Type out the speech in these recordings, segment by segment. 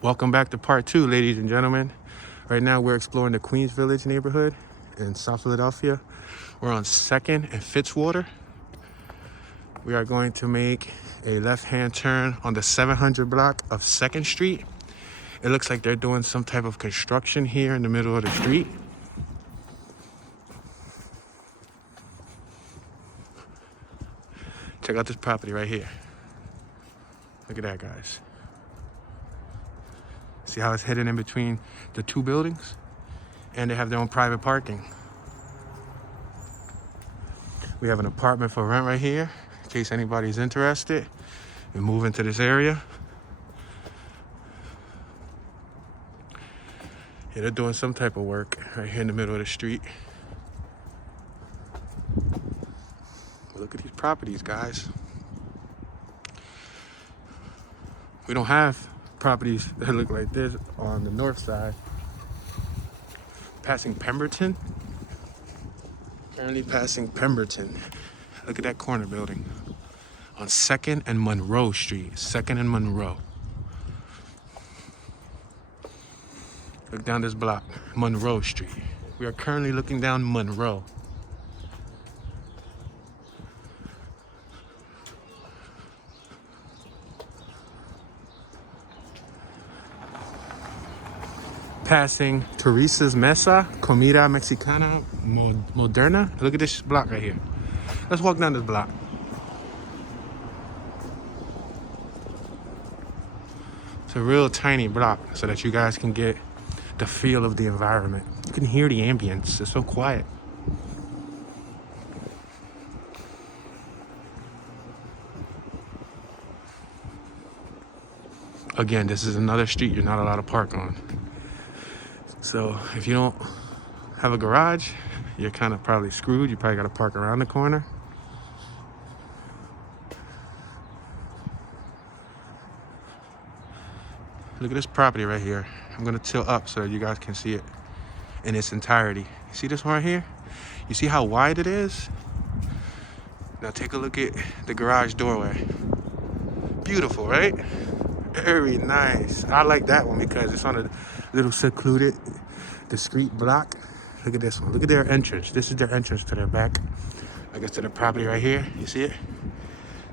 Welcome back to part 2, ladies and gentlemen. Right now we're exploring the Queens Village neighborhood in South Philadelphia. We're on 2nd and Fitzwater. We are going to make a left-hand turn on the 700 block of 2nd Street. It looks like they're doing some type of construction here in the middle of the street. Check out this property right here. Look at that, guys. See how it's hidden in between the two buildings? And they have their own private parking. We have an apartment for rent right here, in case anybody's interested in moving to this area. Yeah, they're doing some type of work right here in the middle of the street. But look at these properties, guys. We don't have properties that look like this on the north side. Passing Pemberton. Currently passing Pemberton. Look at that corner building on 2nd and Monroe Street. 2nd and Monroe. Look down this block, Monroe Street. We are currently looking down Monroe. Passing Teresa's Mesa, Comida Mexicana Moderna. Look at this block right here. Let's walk down this block. It's a real tiny block so that you guys can get the feel of the environment. You can hear the ambience. It's so quiet. Again, this is another street you're not allowed to park on. So if you don't have a garage, you're kind of probably screwed. You probably got to park around the corner. Look at this property right here. I'm going to tilt up so that you guys can see it in its entirety. You see this one right here? You see how wide it is? Now take a look at the garage doorway. Beautiful, right? Very nice. I like that one because it's on a little secluded, discreet block. Look at this one. Look at their entrance. This is their entrance to their back. I guess to the property right here. You see it?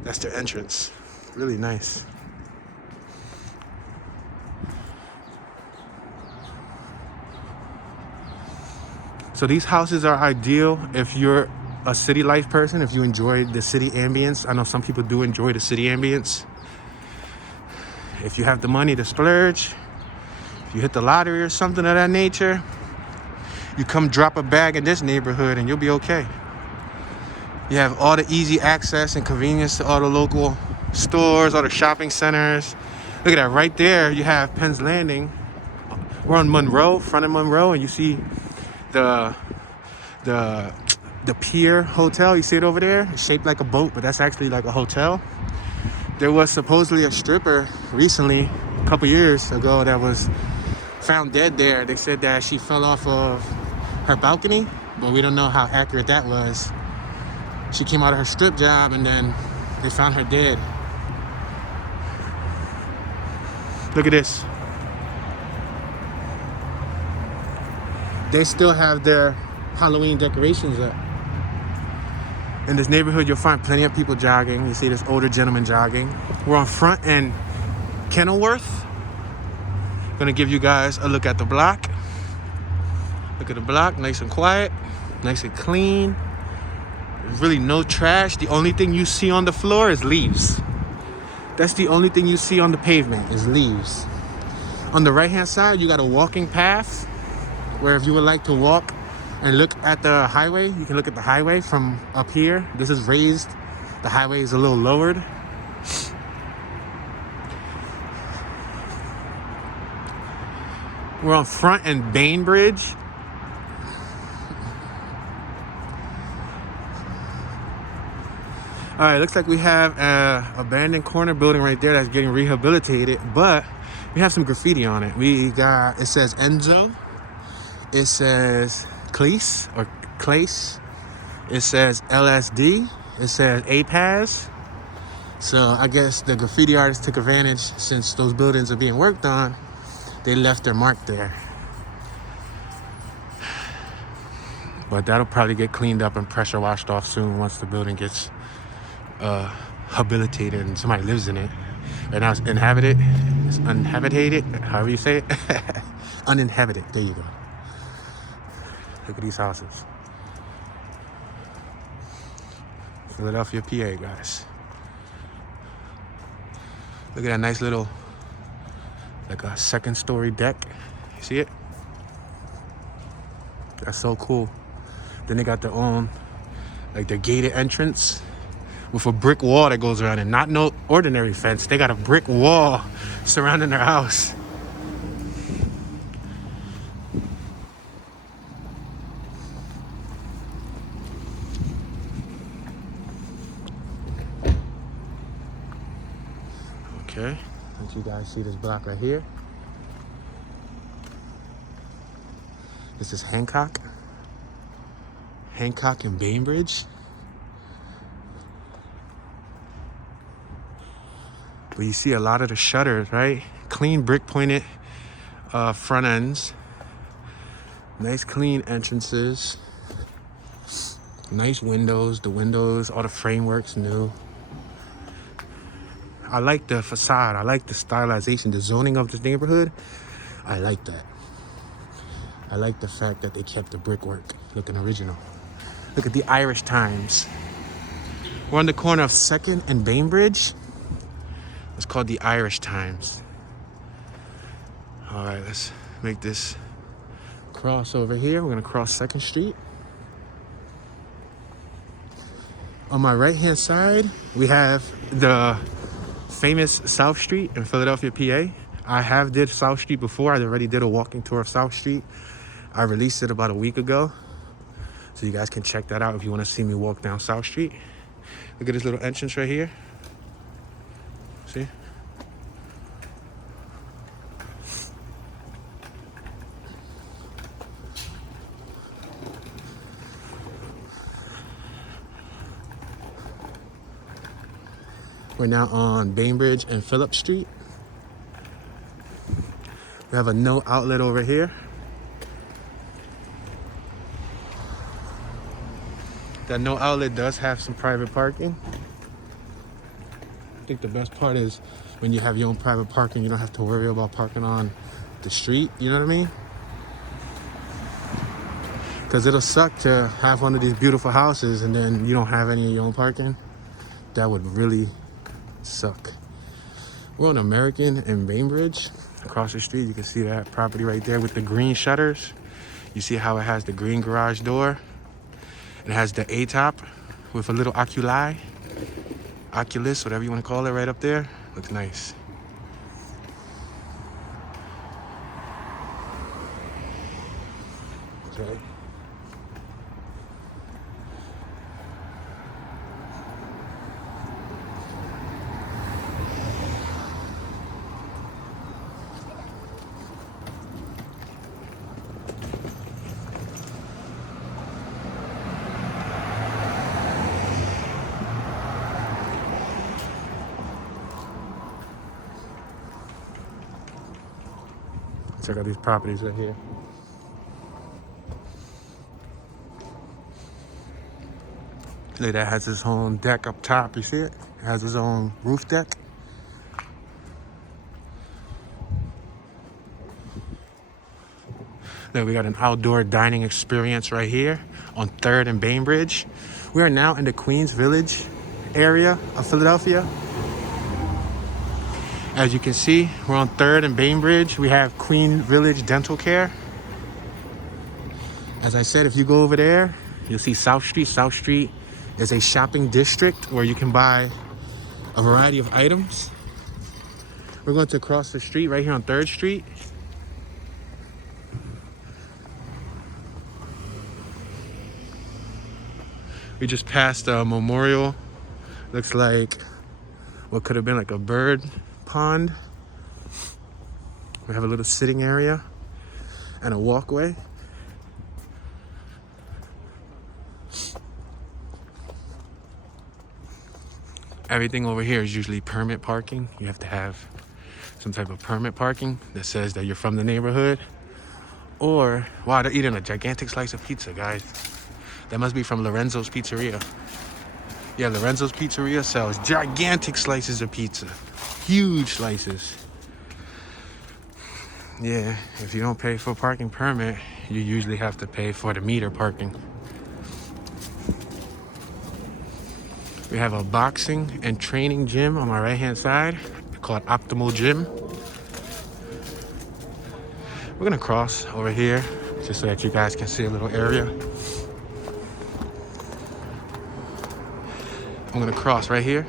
That's their entrance. Really nice. So these houses are ideal if you're a city life person, if you enjoy the city ambience. I know some people do enjoy the city ambience. If you have the money to splurge, if you hit the lottery or something of that nature, you come drop a bag in this neighborhood and you'll be okay. You have all the easy access and convenience to all the local stores, all the shopping centers. Look at that right there. You have Penn's Landing. We're on Monroe, front of Monroe, and you see the Pier Hotel. You see it over there? It's shaped like a boat, but that's actually like a hotel. There was supposedly a stripper recently, a couple years ago, that was found dead there. They said that she fell off of her balcony, but we don't know how accurate that was. She came out of her strip job and then they found her dead. Look at this. They still have their Halloween decorations up. In this neighborhood, you'll find plenty of people jogging. You see this older gentleman jogging. We're on Front and Kenilworth. Gonna give you guys a look at the block. Look at the block, nice and quiet, nice and clean. There's really no trash. The only thing you see on the floor is leaves. That's the only thing you see on the pavement is leaves. On the right-hand side, you got a walking path where if you would like to walk and look at the highway, you can look at the highway from up here. This is raised. The highway is a little lowered. We're on Front and Bainbridge. All right, looks like we have an abandoned corner building right there that's getting rehabilitated, but we have some graffiti on it. It says Enzo. It says Cleese or Clace. It says LSD. It says APAS. So I guess the graffiti artists took advantage, since those buildings are being worked on, They left their mark there. But that'll probably get cleaned up and pressure washed off soon once the building gets habilitated and somebody lives in it. Right now it's inhabited. It's uninhabited, however you say it. Uninhabited. There you go. Look at these houses. Philadelphia, PA, guys. Look at that nice little, like a second story deck. You see it? That's so cool. Then they got their own, like their gated entrance with a brick wall that goes around it. Not no ordinary fence. They got a brick wall surrounding their house. Okay, let you guys see this block right here. This is Hancock and Bainbridge. But you see a lot of the shutters, right? Clean brick pointed front ends. Nice clean entrances. Nice windows. The windows, all the framework's new. I like the facade. I like the stylization, the zoning of this neighborhood. I like that. I like the fact that they kept the brickwork looking original. Look at the Irish Times. We're on the corner of 2nd and Bainbridge. It's called the Irish Times. All right, let's make this cross over here. We're gonna cross 2nd Street. On my right-hand side, we have the famous South Street in Philadelphia, PA. I have did South Street before. I already did a walking tour of South Street. I released it about a week ago. So you guys can check that out if you want to see me walk down South Street. Look at this little entrance right here. See? We're now on Bainbridge and Phillip Street. We have a no outlet over here. That no outlet does have some private parking. I think the best part is when you have your own private parking, you don't have to worry about parking on the street, you know what I mean? Because it'll suck to have one of these beautiful houses and then you don't have any of your own parking. That would really suck. We're on American and Bainbridge. Across the street, you can see that property right there with the green shutters. You see how it has the green garage door. It has the A-top with a little Oculus, whatever you want to call it, right up there. Looks nice. Okay. Check out these properties right here. Look, that has its own deck up top. You see it? It has its own roof deck. Look, we got an outdoor dining experience right here on 3rd and Bainbridge. We are now in the Queens Village area of Philadelphia. As you can see, we're on 3rd and Bainbridge. We have Queen Village Dental Care. As I said, if you go over there, you'll see South Street. South Street is a shopping district where you can buy a variety of items. We're going to cross the street right here on 3rd Street. We just passed a memorial. Looks like what could have been like a bird pond. We have a little sitting area and a walkway. Everything over here is usually permit parking. You have to have some type of permit parking that says that you're from the neighborhood. Or, wow, they're eating a gigantic slice of pizza, guys. That must be from Lorenzo's Pizzeria. Yeah, Lorenzo's Pizzeria sells gigantic slices of pizza. Huge slices. Yeah, if you don't pay for a parking permit, you usually have to pay for the meter parking. We have a boxing and training gym on my right-hand side called Optimal Gym. We're gonna cross over here just so that you guys can see a little area. I'm gonna cross right here.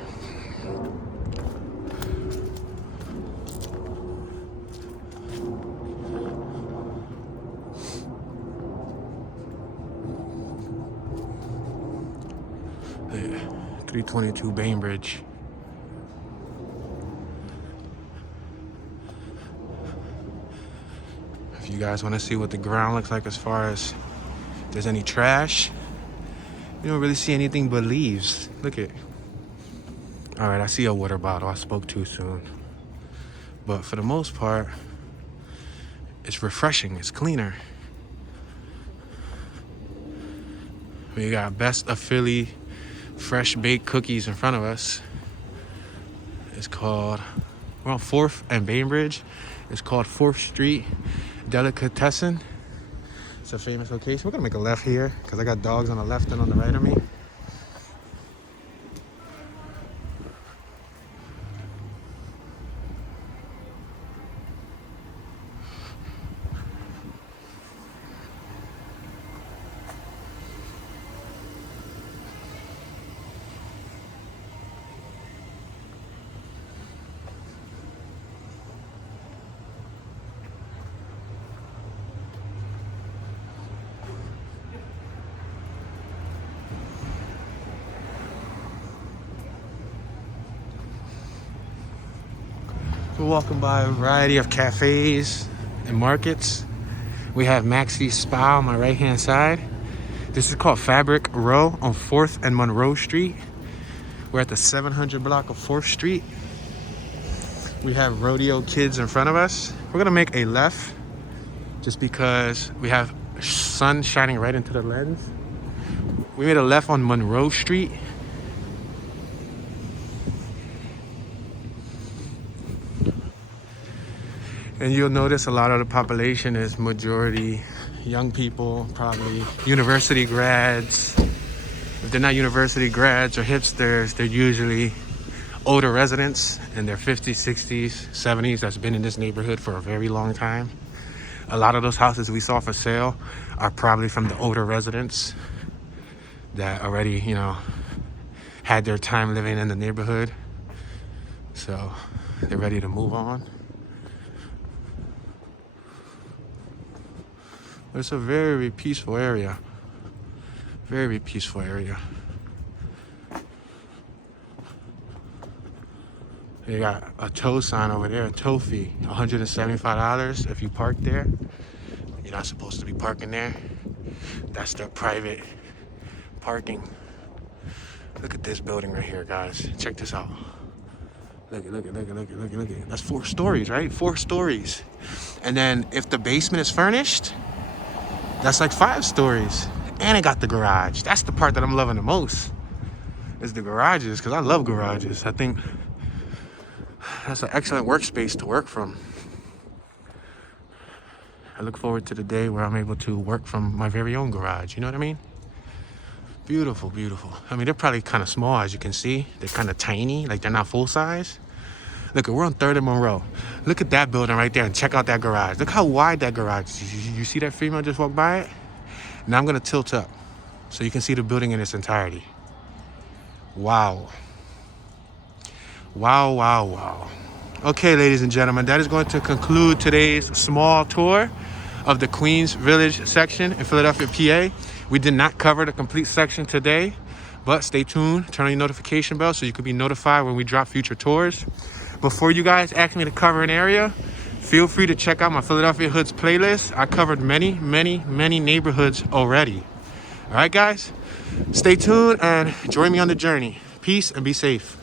Yeah, 322 Bainbridge. If you guys want to see what the ground looks like as far as if there's any trash, you don't really see anything but leaves. Look at. All right, I see a water bottle. I spoke too soon. But for the most part, it's refreshing. It's cleaner. We got Best of Philly fresh baked cookies in front of us. It's called, we're on 4th and Bainbridge. It's called 4th Street Delicatessen. It's a famous location. We're gonna make a left here because I got dogs on the left and on the right of me. We're walking by a variety of cafes and markets. We have Maxi Spa on my right hand side. This is called Fabric Row on 4th and Monroe Street. We're at the 700 block of 4th Street. We have Rodeo Kids in front of us. We're gonna make a left just because we have sun shining right into the lens. We made a left on Monroe Street. And you'll notice a lot of the population is majority young people, probably university grads. If they're not university grads or hipsters, they're usually older residents in their 50s, 60s, 70s that's been in this neighborhood for a very long time. A lot of those houses we saw for sale are probably from the older residents that already, you know, had their time living in the neighborhood. So they're ready to move on. It's a very peaceful area. Very peaceful area. They got a tow sign over there, a tow fee, $175 if you park there. You're not supposed to be parking there. That's their private parking. Look at this building right here, guys. Check this out. Look at. That's 4 stories, right? 4 stories. And then if the basement is furnished, that's like 5 stories. And it got the garage. That's the part that I'm loving the most, is the garages, because I love garages. I think that's an excellent workspace to work from. I look forward to the day where I'm able to work from my very own garage. You know what I mean? Beautiful, beautiful. I mean, they're probably kind of small, as you can see. They're kind of tiny, like they're not full size. Look, we're on 3rd and Monroe. Look at that building right there and check out that garage. Look how wide that garage is. You see that female just walk by it? Now I'm gonna tilt up so you can see the building in its entirety. Wow. Wow, wow, wow. Okay, ladies and gentlemen, that is going to conclude today's small tour of the Queens Village section in Philadelphia, PA. We did not cover the complete section today, but stay tuned, turn on your notification bell so you can be notified when we drop future tours. Before you guys ask me to cover an area, feel free to check out my Philadelphia Hoods playlist. I covered many neighborhoods already. All right, guys, stay tuned and join me on the journey. Peace and be safe.